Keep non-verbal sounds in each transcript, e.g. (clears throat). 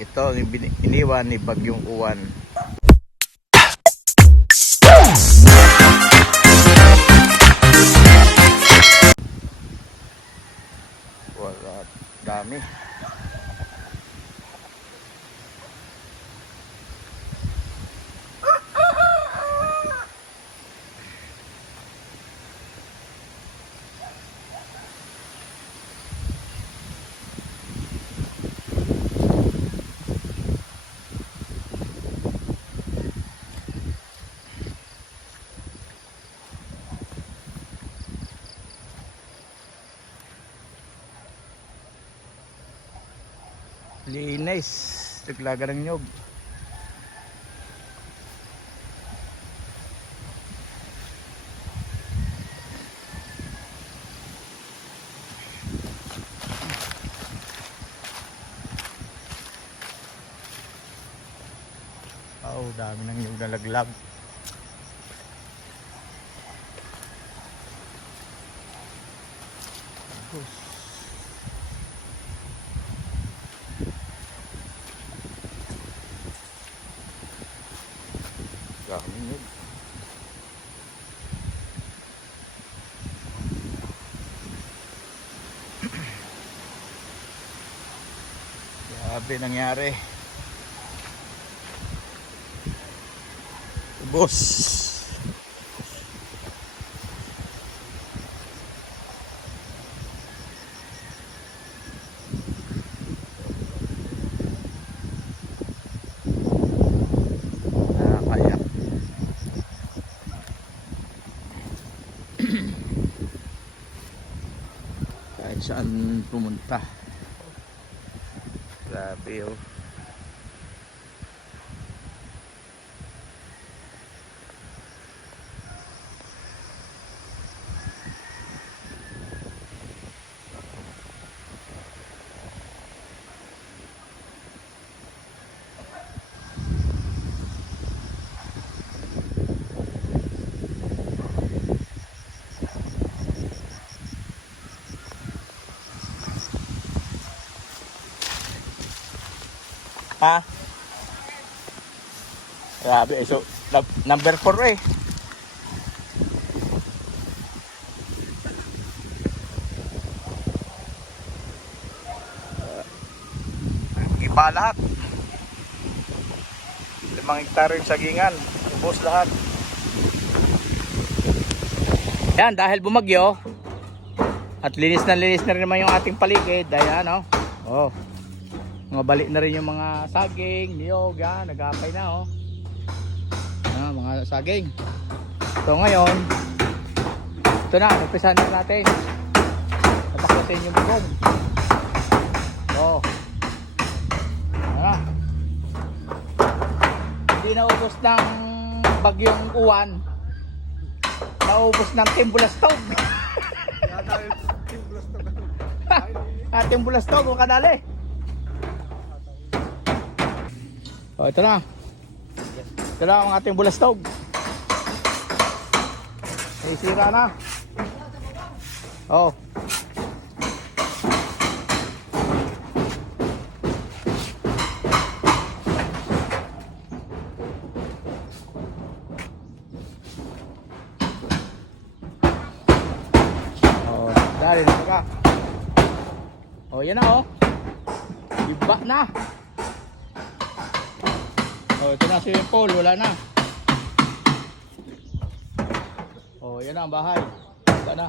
Ito ang iniwan ni Bagyong Uwan. Linis. Taglaga ng nyog. Oh, dami ng nyog na laglag. Dami nyog. Grabe nangyari. Boss. Saan pumunta. Grabe oh. Ha? Grabe, so num- number 4 eh. Iba lahat. Limang hektare yung sagingan. Ubos lahat. Yan, dahil bumagyo, at linis na linis na rin naman yung ating paligid. Ayan, oh. Oh. Mga balik na rin yung mga saging, niyog, yan, nag-aapay na oh. Ah, mga saging. So ngayon, ito na, umpisahan na natin. Tapaklasin yung bubong. Oh. Ah. Hindi naubos ng bagyong uwan. Naubos ng timbulastog. (laughs) (laughs) ah, timbulastog, kung kadali. Oh, ito na. Ito na ang ating bulastog. May sira na. Oh. Oh, dali ka. Oh, yan na oh. Iba na. Oh, ito na si Paul, wala na. Oh, yan ang bahay. Wala na.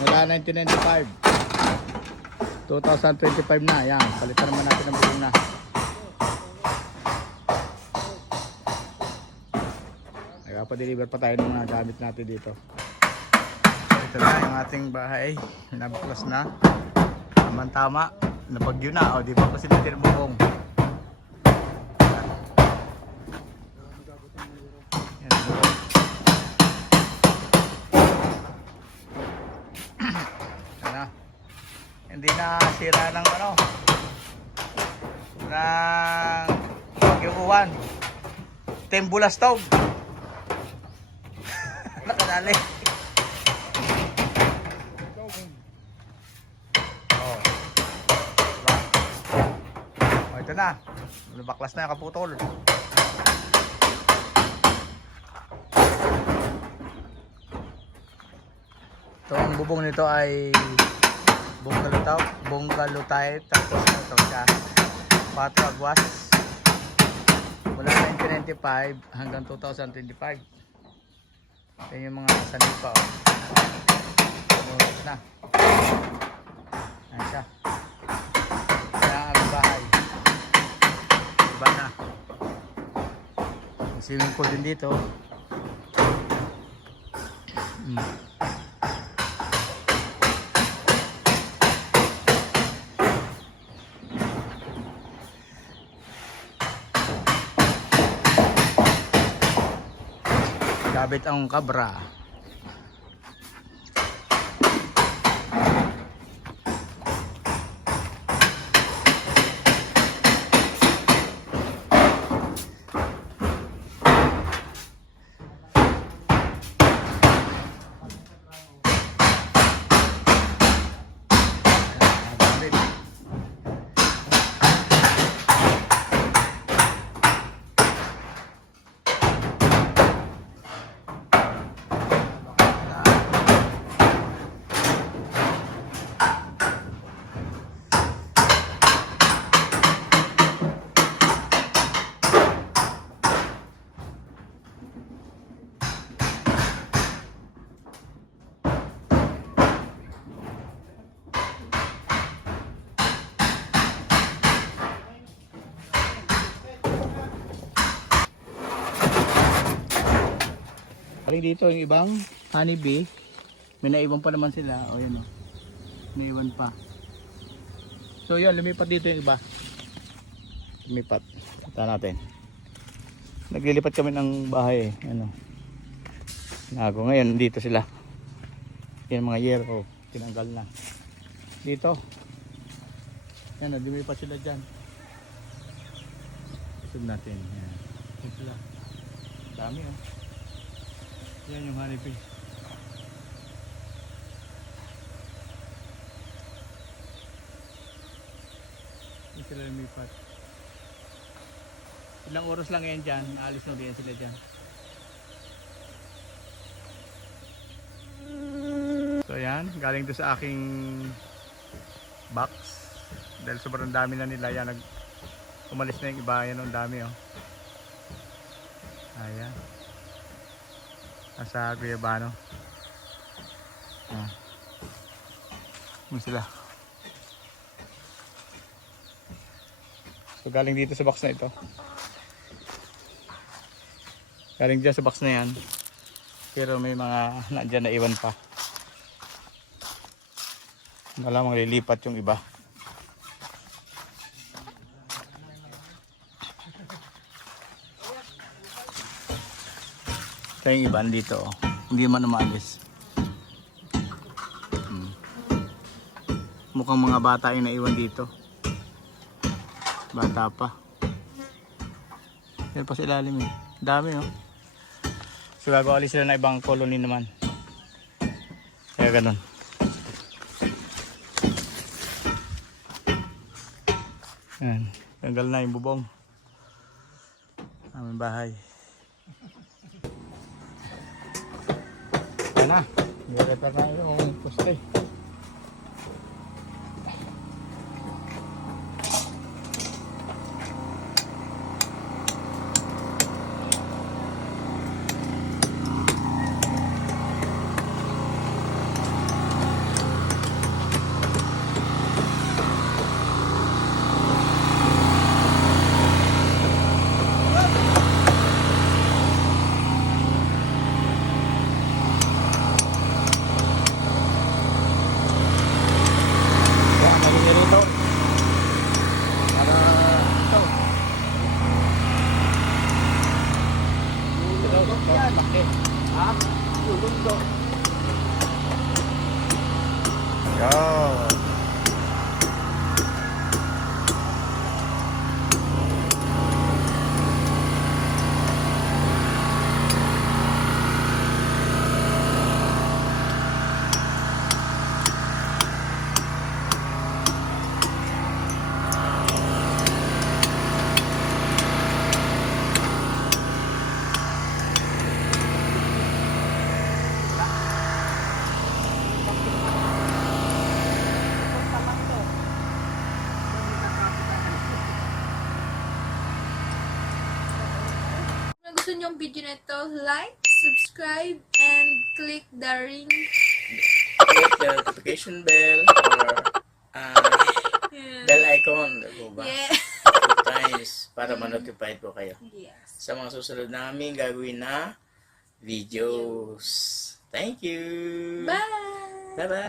Mula 1995. 2025 na, yan. Palitan naman natin ang buong na. Nagpa-deliver pa tayo ng mga gamit natin dito. Ito na yung ating bahay. Nabuklas na. Naman tama. Nabagyo na. O, di ba kasi natin bubong. (clears throat) Hindi na sira ng ano. Ng pagyukuhan. Tembulastog. (laughs) Nakadali. Na. Baklas na yung kaputol. Ito ang bubong nito ay bungalo tayo tapos ito siya. Patro agwas. Mula 1995 hanggang 2025. Yan yung mga sanipa oh. Lumos na. Ayan siya. Kaya ang aming bahay. Iba na. May swimming pool din dito. Mm. Gamit ang kabra. Gamit. Paling dito yung ibang honeybee. May naiwan pa naman sila. O yun o. Naiwan pa. So yun, lumipat dito yung iba. Lumipat. Kita natin. Naglilipat kami ng bahay eh. Ano. Nago ngayon dito sila. Yan mga yero. Tinanggal na. Dito. Yan o, lumipat sila dyan. Zoom natin. Yan. Yan. Dami oh. Yan yung honeybee. Yan sila lumipat. Ilang oras lang yan dyan. Alis na din sila dyan. So yan, galing to sa aking box. Dahil sobrang dami na nila yan. Nag umalis na yung iba. Yan ang dami oh. Ayan. Nasa Guyabano. Ah. Ano sila? So galing dito sa box na ito. Galing dyan sa box na yan. Pero may mga (laughs) nandyan na iwan pa. Malamang lilipat yung iba. Kaya yung iba dito, oh. hindi man umalis. Hmm. Mukhang mga bata yung naiwan dito. Bata pa. Yan pa sa ilalim eh. Dami oh. So gagawa ulit sila ng ibang colony naman. Kaya ganun. Yan. Tanggal na yung bubong. Aming bahay. Na. Nirepair na yung poste. Kaya ano rin rito? Para ito. Ito, ito, laki. Ha? Lulundo. Yo. Nyong video na ito, like, subscribe, and click the ring. Click the notification bell or ah, Yeah. bell icon. Ano ba? Yeah. Two times para ma-notify ko kayo. Yes. Sa mga susunod namin gagawin na videos. Thank you! Bye! Bye-bye!